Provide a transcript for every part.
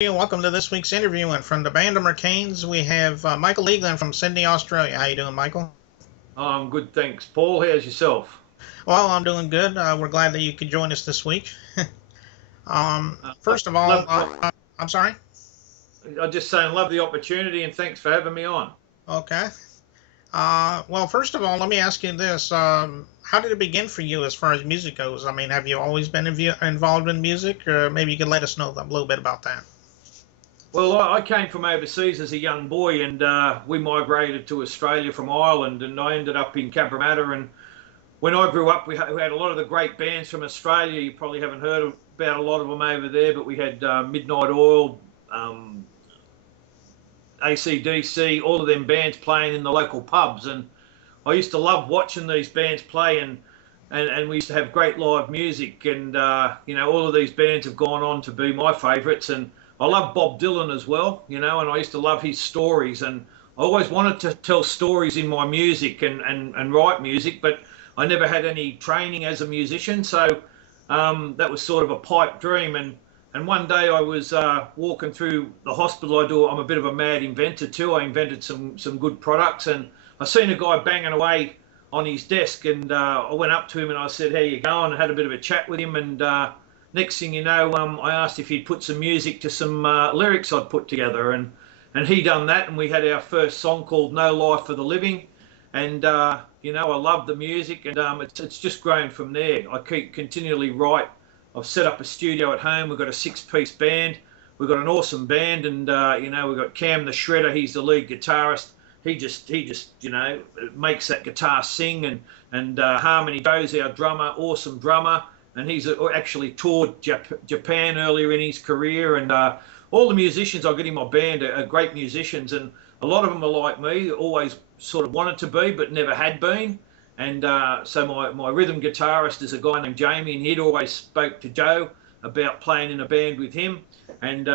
And welcome to this week's interview. And from the band of Mercanes, we have Michael Egan from Sydney, Australia. How you doing, Michael? I'm good, thanks. Paul, how's yourself? Well, I'm doing good. We're glad that you could join us this week. First of all, Love the, I'm sorry. I'm just saying, love the opportunity and thanks for having me on. Okay. Well, first of all, let me ask you this: how did it begin for you as far as music goes? I mean, have you always been involved in music, or maybe you could let us know a little bit about that? Well, I came from overseas as a young boy and we migrated to Australia from Ireland and I ended up in Cabramatta. And when I grew up, we had a lot of the great bands from Australia. You probably haven't heard about a lot of them over there, but we had Midnight Oil, AC/DC, all of them bands playing in the local pubs. And I used to love watching these bands play and we used to have great live music. And, all of these bands have gone on to be my favourites. And I love Bob Dylan as well, and I used to love his stories. And I always wanted to tell stories in my music and write music, but I never had any training as a musician. So that was sort of a pipe dream. And one day I was walking through the hospital. I'm a bit of a mad inventor too. I invented some good products, and I seen a guy banging away on his desk, and I went up to him and I said, "How you going?" I had a bit of a chat with him, and next thing you know, I asked if he'd put some music to some lyrics I'd put together, and he done that, and we had our first song called "No Life for the Living," and I love the music, and it's just grown from there. I keep continually write. I've set up a studio at home. We've got a six-piece band. We've got an awesome band, and we've got Cam the Shredder. He's the lead guitarist. He just makes that guitar sing, and Harmony Joe's our drummer, awesome drummer, and he's actually toured Japan earlier in his career. And all the musicians I got in my band are great musicians, and a lot of them are like me, always sort of wanted to be but never had been. And so my rhythm guitarist is a guy named Jamie, and he'd always spoke to Joe about playing in a band with him. And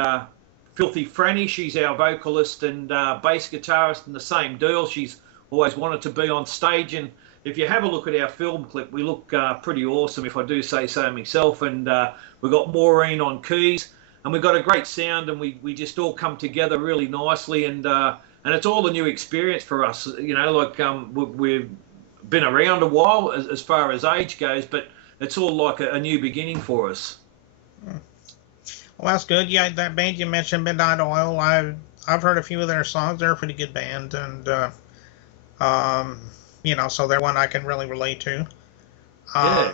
Filthy Franny, she's our vocalist and bass guitarist, and the same deal. She's always wanted to be on stage. And if you have a look at our film clip, we look pretty awesome, if I do say so myself. And we've got Maureen on keys, and we've got a great sound, and we just all come together really nicely. And it's all a new experience for us. We've been around a while as far as age goes, but it's all like a new beginning for us. Well, that's good. Yeah, that band you mentioned, Midnight Oil. I've heard a few of their songs. They're a pretty good band, and so they're one I can really relate to. Yeah.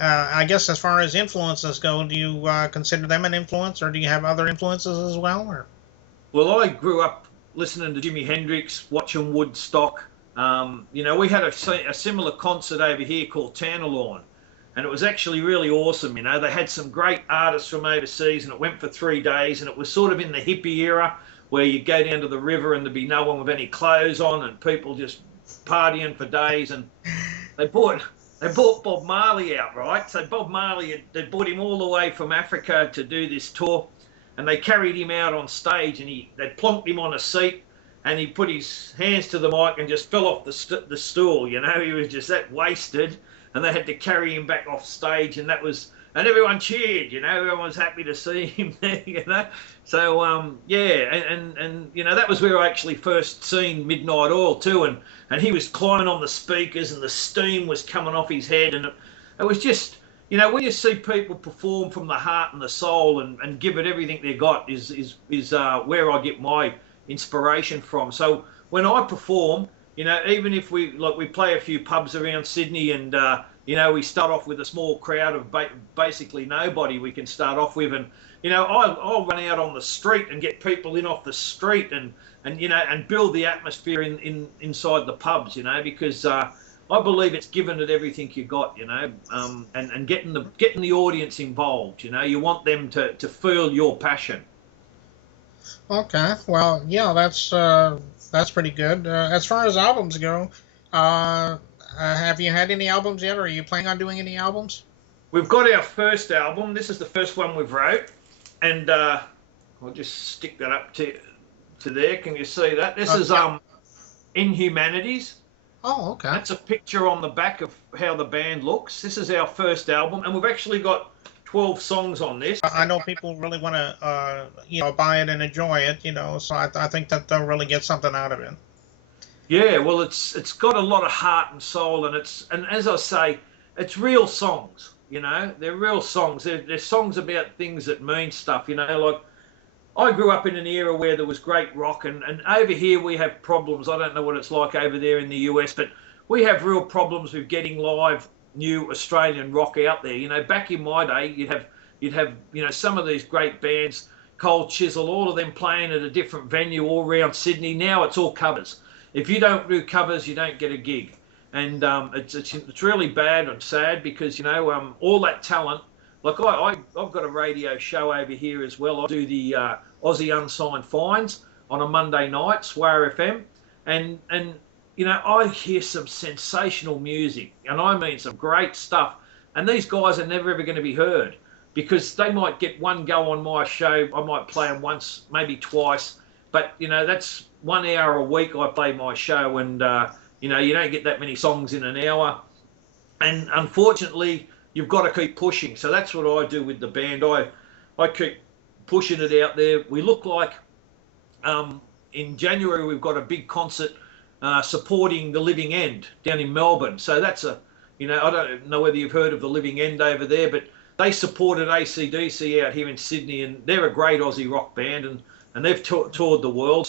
Uh, I guess as far as influences go, do you consider them an influence, or do you have other influences as well? Or Well, I grew up listening to Jimi Hendrix, watching Woodstock. We had a similar concert over here called Tannerlawn, and it was actually really awesome. They had some great artists from overseas, and it went for 3 days, and it was sort of in the hippie era where you go down to the river and there'd be no one with any clothes on, and people just partying for days. And they brought Bob Marley out, right? So Bob Marley, they brought him all the way from Africa to do this tour, and they carried him out on stage, and they plonked him on a seat, and he put his hands to the mic and just fell off the stool. He was just that wasted, and they had to carry him back off stage, and and everyone cheered. Everyone was happy to see him there. So that was where I actually first seen Midnight Oil too, and he was climbing on the speakers, and the steam was coming off his head, and it was just. When you see people perform from the heart and the soul and give it everything they got is where I get my inspiration from. So when I perform, even if we play a few pubs around Sydney, and we start off with a small crowd of basically nobody we can start off with, and I'll run out on the street and get people in off the street and build the atmosphere inside the pubs, because I believe it's giving it everything you got, and getting the audience involved. You want them to feel your passion. okay, well, yeah, that's pretty good. As far as albums go, have you had any albums yet, or are you planning on doing any albums? We've got our first album. This is the first one we've wrote, and I'll just stick that up to there. Can you see that? This is Yeah. Inhumanities. Oh, okay. That's a picture on the back of how the band looks. This is our first album, and we've actually got 12 songs on this. I know people really want to, buy it and enjoy it, so I think that they'll really get something out of it. Yeah, well, it's got a lot of heart and soul, and as I say, it's real songs. They're real songs. They're songs about things that mean stuff. Like I grew up in an era where there was great rock, and over here we have problems. I don't know what it's like over there in the US, but we have real problems with getting live new Australian rock out there. Back in my day, you'd have some of these great bands, Cold Chisel, all of them playing at a different venue all around Sydney. Now it's all covers. If you don't do covers, you don't get a gig, and it's really bad and sad because all that talent. Like I've got a radio show over here as well. I do the Aussie Unsigned Finds on a Monday night, Swar FM, and I hear some sensational music, and I mean some great stuff. And these guys are never ever going to be heard because they might get one go on my show. I might play them once, maybe twice, but that's 1 hour a week I play my show, and you don't get that many songs in an hour, and unfortunately you've got to keep pushing. So that's what I do with the band. I keep pushing it out there. We look like in January we've got a big concert supporting the Living End down in Melbourne. So that's I don't know whether you've heard of the Living End over there, but they supported AC/DC out here in Sydney, and they're a great Aussie rock band, and they've toured the world.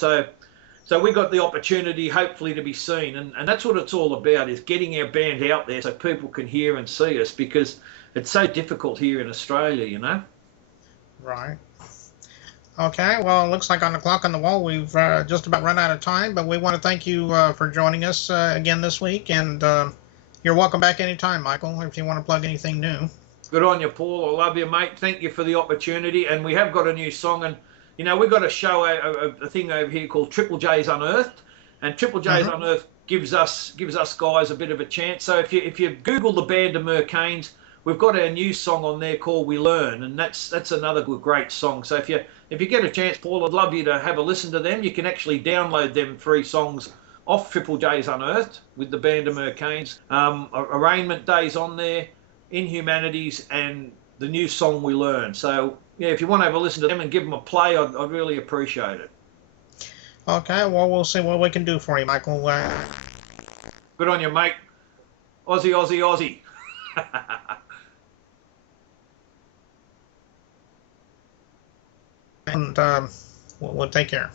So we got the opportunity, hopefully, to be seen, and that's what it's all about, is getting our band out there so people can hear and see us, because it's so difficult here in Australia. Right. Okay, well, it looks like on the clock on the wall we've just about run out of time, but we want to thank you for joining us again this week, and you're welcome back anytime, Michael, if you want to plug anything new. Good on you, Paul. I love you, mate. Thank you for the opportunity, and we have got a new song, and we've got a show, a thing over here called Triple J's Unearthed, and Triple J's Unearthed gives us guys a bit of a chance. So if you Google the band of Mercanes, we've got our new song on there called We Learn, and that's another great song. So if you get a chance, Paul, I'd love you to have a listen to them. You can actually download them 3 songs off Triple J's Unearthed with the band of Mercanes. Arraignment Day's on there, Inhumanities, and the new song We Learn. So yeah, if you want to have a listen to them and give them a play, I'd really appreciate it. Okay, well, we'll see what we can do for you, Michael. Good on you, mate. Aussie, Aussie, Aussie. And we'll take care.